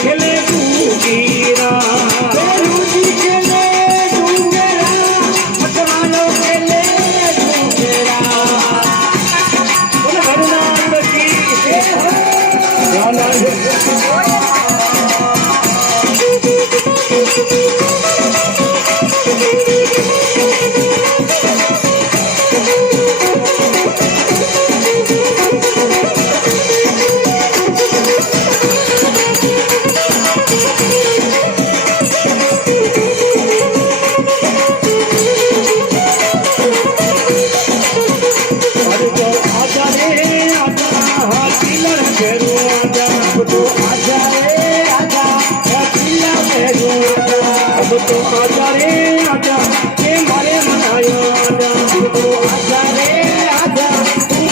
खेले डूंगेरा रूजी खेले डूंगेरा मतवालो खेले डूंगेरा बोले हनुमान की तो आजा रे आजा के मारे मनायो आजा तो आजा रे